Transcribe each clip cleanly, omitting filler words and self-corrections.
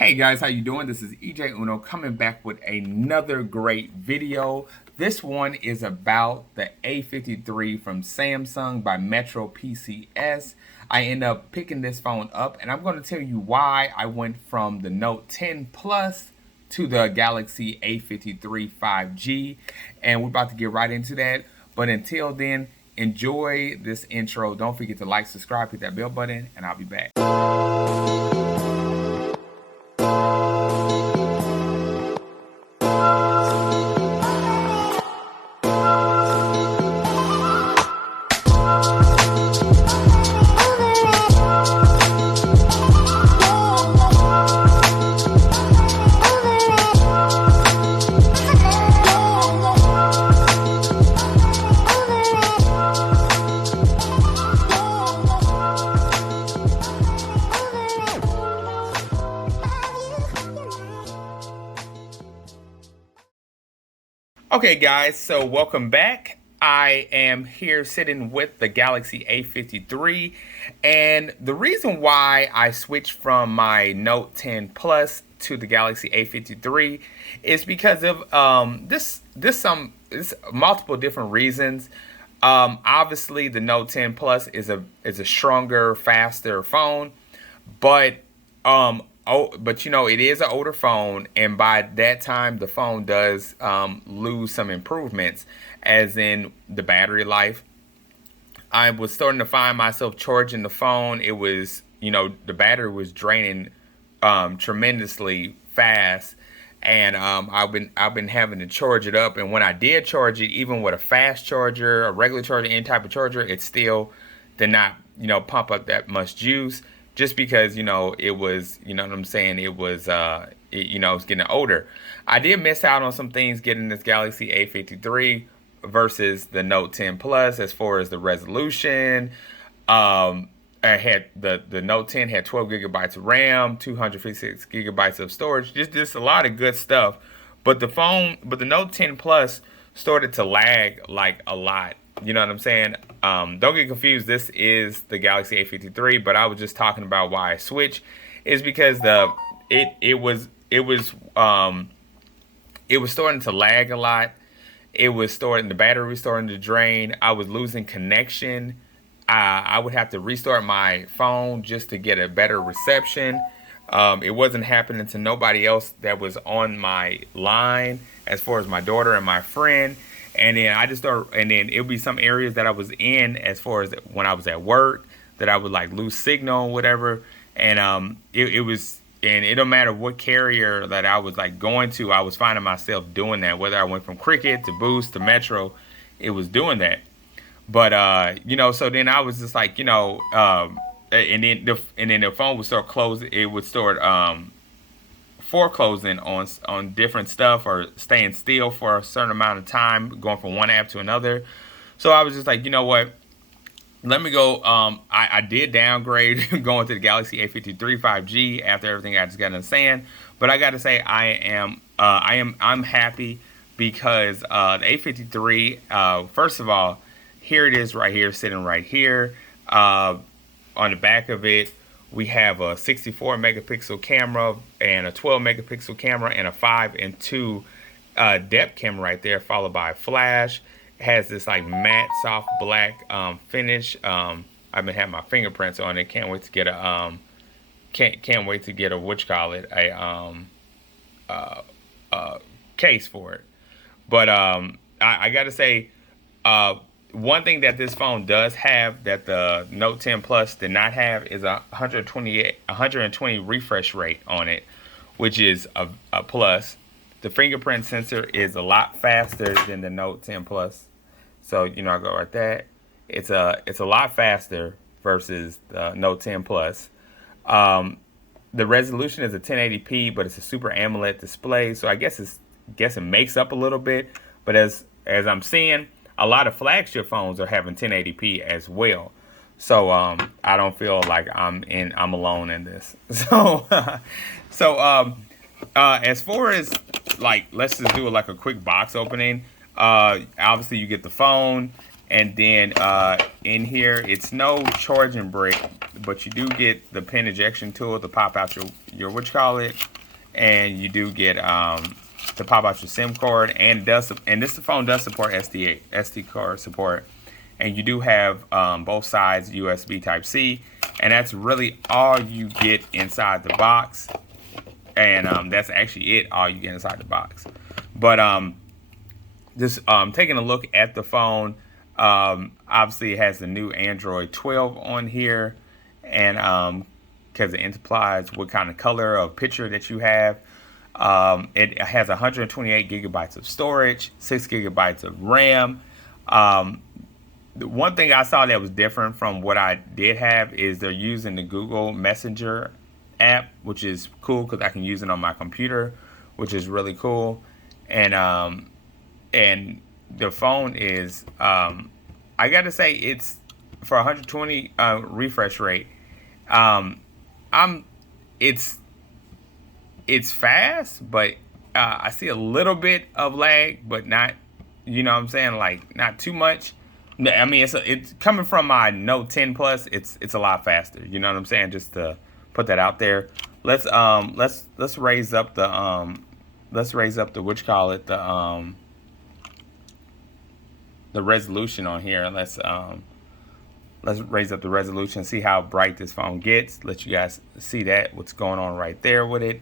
Hey guys, how you doing? This is EJ Uno coming back with another great video. This one is about the A53 from Samsung by Metro PCS. I end up picking this phone up and I'm going to tell you why I went from the Note 10 Plus to the Galaxy A53 5G, and we're about to get right into that. But until then, enjoy this intro. Don't forget to like, subscribe, hit that bell button, and I'll be back. Okay guys, so welcome back. I am here sitting with the Galaxy A53, and the reason why I switched from my Note 10 Plus to the Galaxy A53 is because of this multiple different reasons. Obviously the Note 10 Plus is a stronger, faster phone, but it is an older phone, and by that time, the phone does lose some improvements, as in the battery life. I was starting to find myself charging the phone. It was, the battery was draining tremendously fast, and I've been having to charge it up. And when I did charge it, even with a fast charger, a regular charger, any type of charger, it still did not, pump up that much juice. Just because, it was, what I'm saying, it was, it was getting older. I did miss out on some things getting this Galaxy A53 versus the Note 10 Plus as far as the resolution. I had the Note 10 had 12 gigabytes of RAM, 256 gigabytes of storage, just a lot of good stuff. But the Note 10 Plus started to lag like a lot. You know what I'm saying? Don't get confused. This is the Galaxy A53, but I was just talking about why I switched. Is because it was starting to lag a lot. The battery was starting to drain. I was losing connection. I would have to restart my phone just to get a better reception. It wasn't happening to nobody else that was on my line, as far as my daughter and my friend. And then and then it would be some areas that I was in, as far as when I was at work, that I would like lose signal or whatever. And and it don't matter what carrier that I was like going to, I was finding myself doing that. Whether I went from Cricket to Boost to Metro, it was doing that. But so then I was just like, and then the phone would start closing. It would start foreclosing on different stuff, or staying still for a certain amount of time, going from one app to another. So I was just like, you know what? Let me go. I did downgrade going to the Galaxy A53 5G after everything I just got done saying. But I got to say, I'm happy because the A53. First of all, here it is right here, sitting right here. On the back of it, we have a 64 megapixel camera and a 12 megapixel camera and a 5 and 2 depth camera right there, followed by a flash. It has this like matte soft black finish. I've been having my fingerprints on it. Can't wait to get a can't wait to get a case for it. But I gotta say, one thing that this phone does have that the Note 10 Plus did not have is a 120 refresh rate on it, which is a plus. The fingerprint sensor is a lot faster than the Note 10 Plus. So, I go like that. It's a lot faster versus the Note 10 Plus. The resolution is a 1080p, but it's a Super AMOLED display, so I guess it makes up a little bit. But as I'm seeing, a lot of flagship phones are having 1080p as well. So I don't feel like I'm alone in this. So as far as like, let's just do like a quick box opening. Obviously you get the phone, And then in here, it's no charging brick, but you do get the pin ejection tool to pop out your and you do get to pop out your SIM card, and this phone does support SD card support, and you do have both sides USB Type C, and that's really all you get inside the box, and that's actually all you get inside the box. But just taking a look at the phone, obviously it has the new Android 12 on here, and because it implies what kind of color of picture that you have. It has 128 gigabytes of storage, 6 gigabytes of RAM. The one thing I saw that was different from what I did have is they're using the Google Messenger app, which is cool because I can use it on my computer, which is really cool. And the phone is, I gotta say, it's for 120 refresh rate. It's fast, but I see a little bit of lag, but not, you know what I'm saying, like not too much. I mean, it's coming from my Note 10 Plus. It's a lot faster. You know what I'm saying? Just to put that out there. Let's raise up the the resolution on here. Let's raise up the resolution, see how bright this phone gets. Let you guys see what's going on right there with it.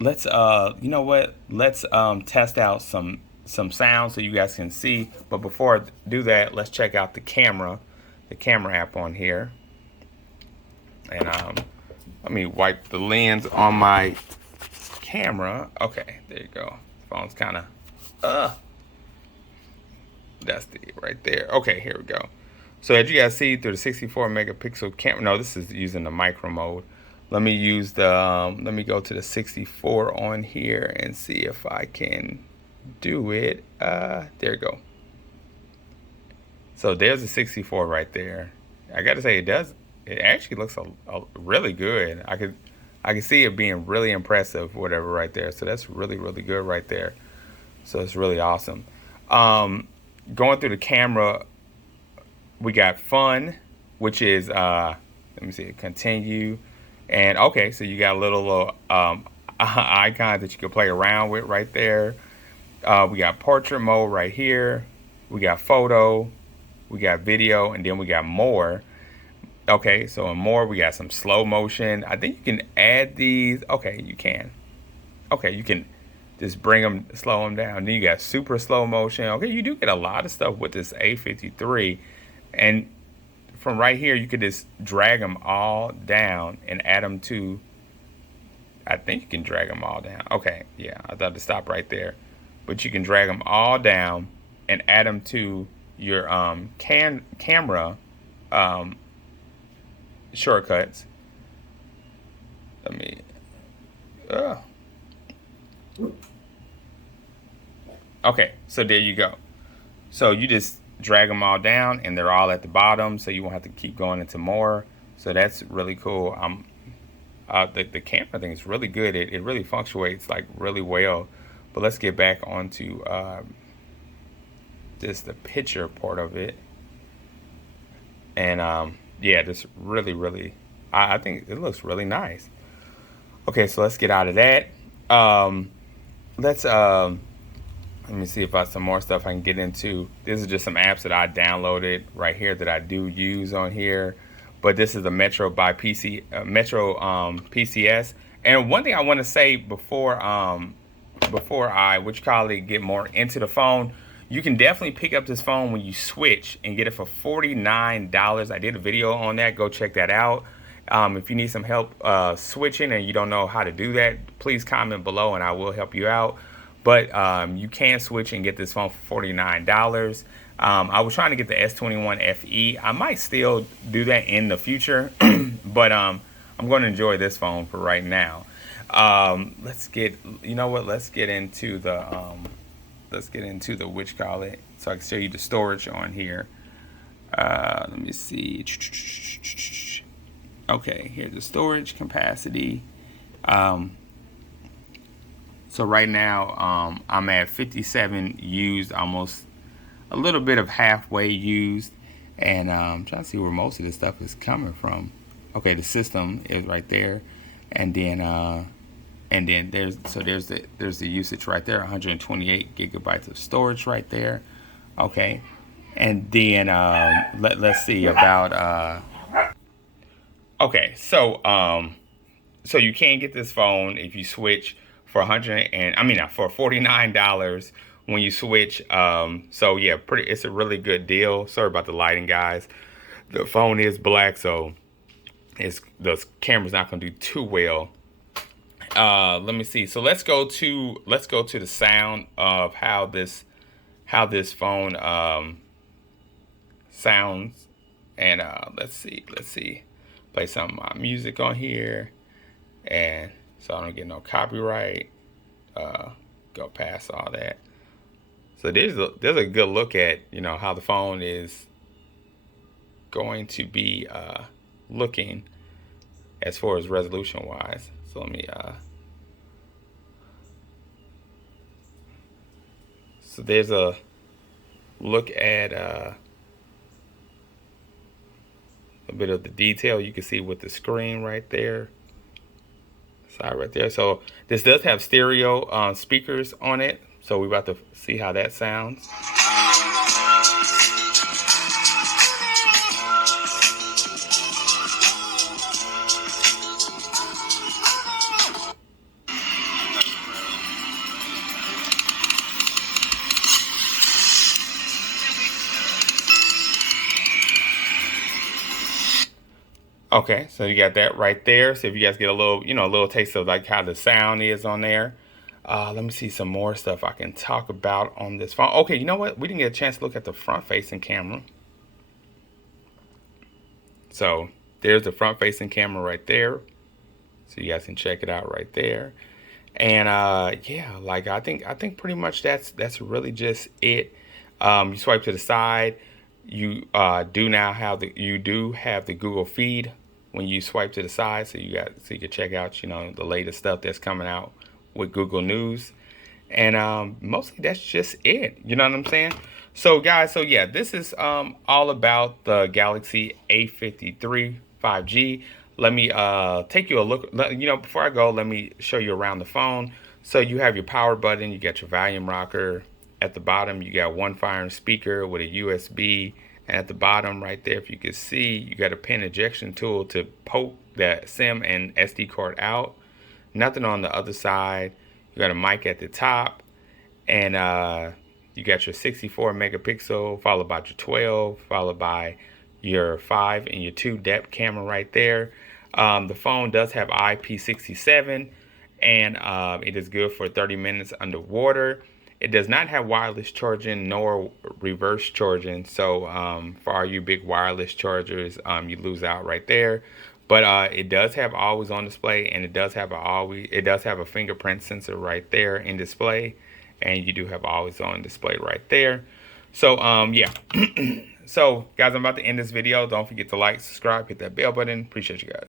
Let's you know what? Let's test out some sound so you guys can see. But before I do that, let's check out the camera app on here. And let me wipe the lens on my camera. Okay, there you go. Phone's kind of that's right there. Okay, here we go. So as you guys see through the 64 megapixel camera, no, this is using the micro mode. Let me use the let me go to the 64 on here and see if I can do it. There you go. So there's a 64 right there. I gotta say, it actually looks really good. I can see it being really impressive, whatever, right there. So that's really, really good right there. So it's really awesome. Going through the camera, we got fun, which is let me see, continue. And okay, so you got a little icon that you can play around with right there. We got portrait mode right here. We got photo, we got video, and then we got more. Okay, so in more, we got some slow motion. I think you can add these. Okay, you can. Okay, you can just slow them down. Then you got super slow motion. Okay, you do get a lot of stuff with this A53. And from right here, you could just drag them all down and add them to, I think you can drag them all down. Okay, yeah, I thought to stop right there. But you can drag them all down and add them to your camera shortcuts. Let me, okay, so there you go. So you just drag them all down and they're all at the bottom, so you won't have to keep going into more. So that's really cool. The camera thing is really good. It really fluctuates like really well. But let's get back onto just the picture part of it. And yeah, just really, I think it looks really nice. Okay, so let's get out of that. Let me see if I have some more stuff I can get into. This is just some apps that I downloaded right here that I do use on here. But this is the Metro by PCS. And one thing I want to say before I get more into the phone, you can definitely pick up this phone when you switch and get it for $49. I did a video on that. Go check that out. If you need some help switching and you don't know how to do that, please comment below and I will help you out. But you can switch and get this phone for $49. I was trying to get the S21 FE. I might still do that in the future, but I'm going to enjoy this phone for right now. Let's get into the so I can show you the storage on here. Let me see. Okay, here's the storage capacity. So right now, I'm at 57 used, almost a little bit of halfway used, and I'm trying to see where most of this stuff is coming from. Okay, the system is right there, and then there's the usage right there, 128 gigabytes of storage right there. Okay, and then let's see about okay, so you can get this phone if you switch for 100 and I mean for $49 when you switch. So yeah, it's a really good deal. Sorry about the lighting, guys. The phone is black, so the camera's not gonna do too well. Let me see. So let's go to the sound of how this phone sounds, and let's see, play some of my music on here, and so I don't get no copyright. Go past all that. So there's a good look at how the phone is going to be looking as far as resolution wise. So let me so there's a look at a bit of the detail you can see with the screen right there, side right there. So this does have stereo speakers on it, so we're about to see how that sounds. Okay, so you got that right there. So if you guys get a little taste of like how the sound is on there. Let me see some more stuff I can talk about on this phone. Okay, you know what? We didn't get a chance to look at the front-facing camera. So there's the front-facing camera right there. So you guys can check it out right there. And yeah, like I think pretty much that's really just it. You swipe to the side. You do have the Google feed when you swipe to the side, so you can check out the latest stuff that's coming out with Google News, and mostly that's just it. You know what I'm saying? So guys, so yeah, this is all about the Galaxy A53 5G. Let me take you a look. Before I go, let me show you around the phone. So you have your power button, you got your volume rocker. At the bottom, you got one firing speaker with a USB. And at the bottom right there, if you can see, you got a pin ejection tool to poke that SIM and SD card out. Nothing on the other side. You got a mic at the top. And you got your 64 megapixel, followed by your 12, followed by your 5 and your 2 depth camera right there. The phone does have IP67, and it is good for 30 minutes underwater. It does not have wireless charging nor reverse charging, so for all you big wireless chargers, you lose out right there. But it does have always on display, and it does have a fingerprint sensor right there in display, and you do have always on display right there. So yeah. So guys, I'm about to end this video. Don't forget to like, subscribe, hit that bell button. Appreciate you guys.